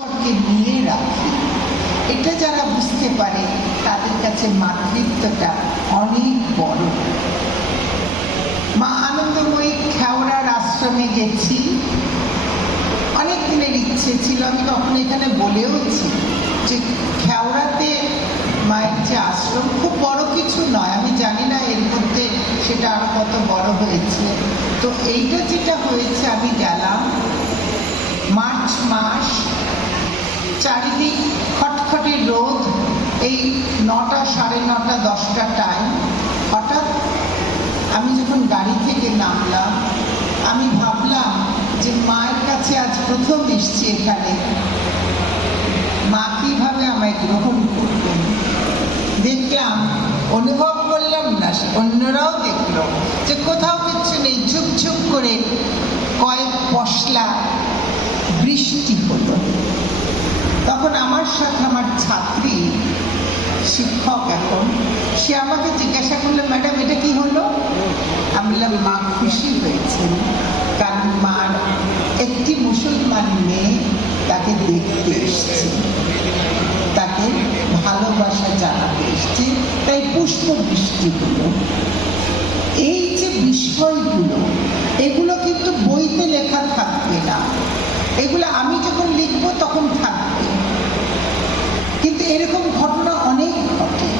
নিয়ে রাখি। এটা যারা বুঝতে পারে তাদের কাছে মাতৃত্বটা অনেক বড়। মা আনন্দময়ী খেওড়ার আশ্রমে গেছি, অনেক দিনের ইচ্ছে ছিল, আমি তখন এখানে বলেওছি যে খেওড়াতে মায়ের যে আশ্রম খুব বড় কিছু নয়, আমি জানি না এর মধ্যে সেটা আরো কত বড় হয়েছে। তো এইটা যেটা হয়েছে, আমি গেলাম মার্চ মাস, চারিদিক খটখটে রোদ, এই 9টা, 9:30, 10টা টাইম। হঠাৎ আমি যখন গাড়ি থেকে নামলাম, আমি ভাবলাম যে মায়ের কাছে আজ প্রথম এসছি এখানে, মা কিভাবে আমায় গ্রহণ করবেন। দেখলাম, অনুভব করলাম না, অন্যরাও দেখলো যে কোথাও কিছু নেই, ঝুপঝুপ করে কয়েক পশলা বৃষ্টি হলো। তখন আমার সাথে আমার ছাত্রী, শিক্ষক এখন, সে আমাকে জিজ্ঞাসা করলো, ম্যাডাম এটা কি হলো? আমি বললাম, মা খুশি হয়েছেন, কারণ মার একটি মুসলমান মেয়ে তাকে দেখতে এসছে, তাকে ভালোবাসা জানাতে এসছে, তাই পুষ্প বৃষ্টি হলো। এই যে বিষয়গুলো, এগুলো কিন্তু বইতে লেখা থাকবে না, এগুলো আমি যখন লিখবো তখন থাকবে। কিন্তু এরকম ঘটনা অনেক ঘটে।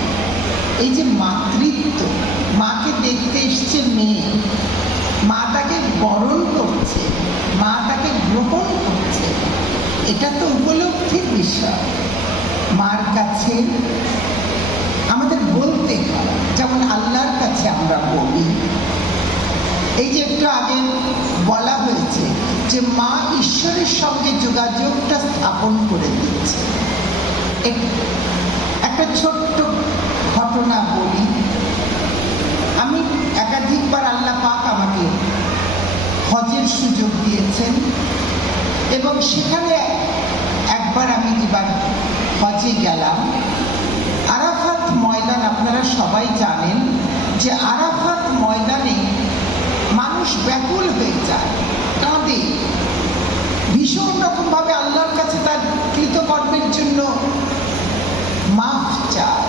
এই যে মাতৃত্ব, মাকে দেখতে এসছে মেয়ে, মা তাকে বরণ করছে, মা তাকে গ্রহণ করছে, এটা তো উপলব্ধির বিষয়। মার কাছে আমাদের বলতে হয়, যেমন আল্লাহর কাছে আমরা বলি। এই যে একটু আগে বলা হয়েছে যে মা ঈশ্বরের সঙ্গে যোগাযোগটা স্থাপন করে দিচ্ছে। একটা ছোট্ট ঘটনা বলি। আমি একাধিকবার আল্লাহ পাক আমাকে হজের সুযোগ দিয়েছেন, এবং সেখানে একবার আমি এবার হজে গেলাম। আরাফাত ময়দান, আপনারা সবাই জানেন যে আরাফাত ময়দানে মানুষ ব্যাকুল হয়ে যায়, কাঁদে, ভীষণ রকম ভাবে আল্লাহর কাছে তার কৃতকর্মের জন্য মাফ চায়,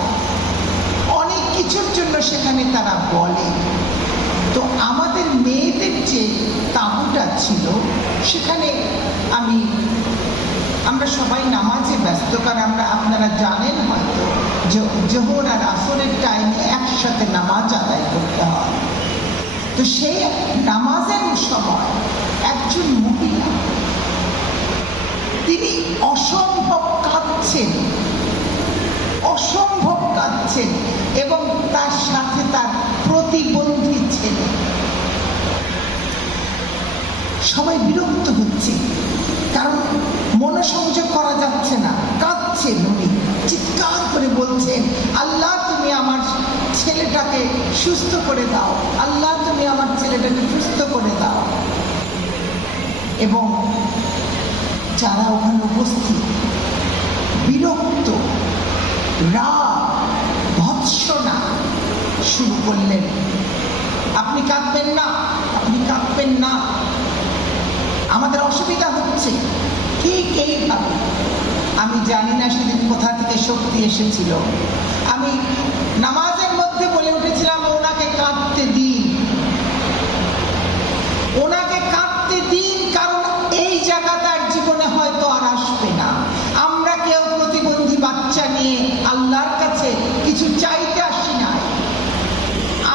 অনেক কিছুর জন্য সেখানে তারা বলে। তো আমাদের মেয়েদের যে তাঁবুটা ছিল, সেখানে আমরা সবাই নামাজে ব্যস্ত, কারণ আপনারা জানেন হয়তো জোহর আর আসরের টাইমে একসাথে নামাজ আদায় করতে হয়। তো সেই নামাজের সময় একজন মহিলা, তিনি অসম্ভব কাঁদছেন, অসম্ভব কাঁদছেন, এবং তার সাথে তার প্রতিবন্ধী ছেলে। সবাই বিরক্ত হচ্ছে, কারণ মনোসংযোগ করা যাচ্ছে না, কাঁদছেন উনি, চিৎকার করে বলছেন, আল্লাহ তুমি আমার ছেলেটাকে সুস্থ করে দাও, আল্লাহ তুমি আমার ছেলেটাকে সুস্থ করে দাও। এবং যারা ওখানে উপস্থিত বিরক্ত, রাগ, ভৎসনা শুরু করলেন, আপনি কাঁদবেন না, আপনি কাঁদবেন না, আমাদের অসুবিধা হচ্ছে, ঠিক এইভাবে। আমি জানি না সেদিন কোথা থেকে শক্তি এসেছিল, আমি নামাজের মধ্যে বলে উঠেছিলাম, ওনাকে কাঁদতে দিন, ওনাকে কাঁদতে দিন, কারণ এই জায়গা তার জীবনে হয়তো আর আসবে না। আমরা কেউ প্রতিবন্ধী বাচ্চা নিয়ে আল্লাহর কাছে কিছু চাইতে আসি নাই।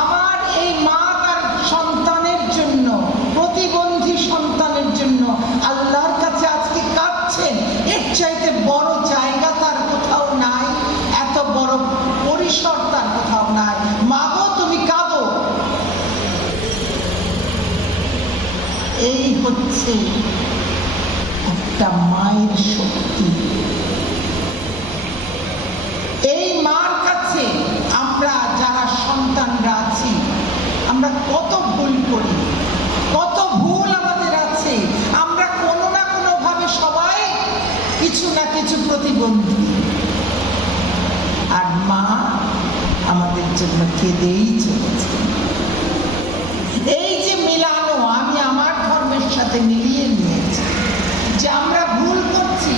আমার এই মা তার সন্তানের জন্য, প্রতিবন্ধী সন্তানের জন্য আল্লাহর কাছে আজকে কাঁদছেন, এর চাইতে বড় জায়গা তার কোথাও নাই, এত বড় পরিসর তার কোথাও নাই। মা গো, তুমি কাঁদো। এই হচ্ছে একটা মায়ের শক্তি। এই মার কাছে আমরা যারা সন্তানরা আছি, আমরা কত ভুল করি, কত ভুল আমাদের আছে। আমরা কোনো না কোনো ভাবে সবাই কিছু না কিছু প্রতিবন্ধী, আর মা আমাদের জন্য কেঁদেই চলেছে। এই যে মিলানো, আমি আমার ধর্মের সাথে মিলিয়ে নিয়েছি যে আমরা ভুল করছি,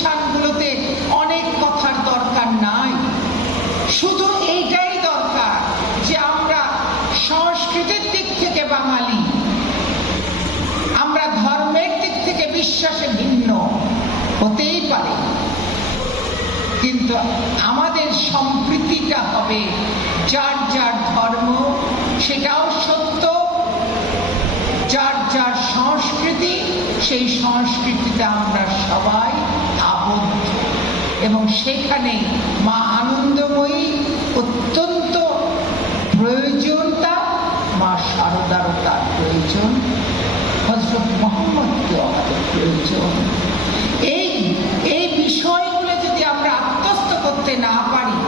অনুষ্ঠানগুলোতে অনেক কথার দরকার নাই, শুধু এইটাই দরকার যে আমরা সংস্কৃতির দিক থেকে বাঙালি, আমরা ধর্মের দিক থেকে বিশ্বাসে ভিন্ন হতেই পারে, কিন্তু আমাদের সম্প্রীতিটা হবে যার যার ধর্ম সেটাও সত্য, যার যার সংস্কৃতি সেই সংস্কৃতিতে আমরা সবাই আবদ্ধ, এবং সেখানে মা আনন্দময়ী অত্যন্ত প্রয়োজনতা, মা শারদারও তার প্রয়োজন, হযরত মুহাম্মদকেও আমাদের প্রয়োজন। এই বিষয়গুলো যদি আমরা আত্মস্থ করতে না পারি,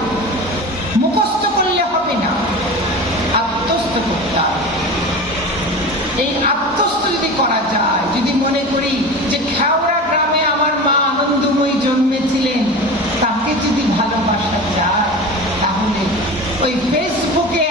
মুখস্থ করলে হবে না, আত্মস্থ করতে হবে। এই আত্মস্থ যদি করা যায়, যদি মনে করি যে খেওড়া গ্রামে আমার মা আনন্দময়ী জন্মেছিলেন, তাকে যদি ভালোবাসা যায়, তাহলে ওই ফেসবুকে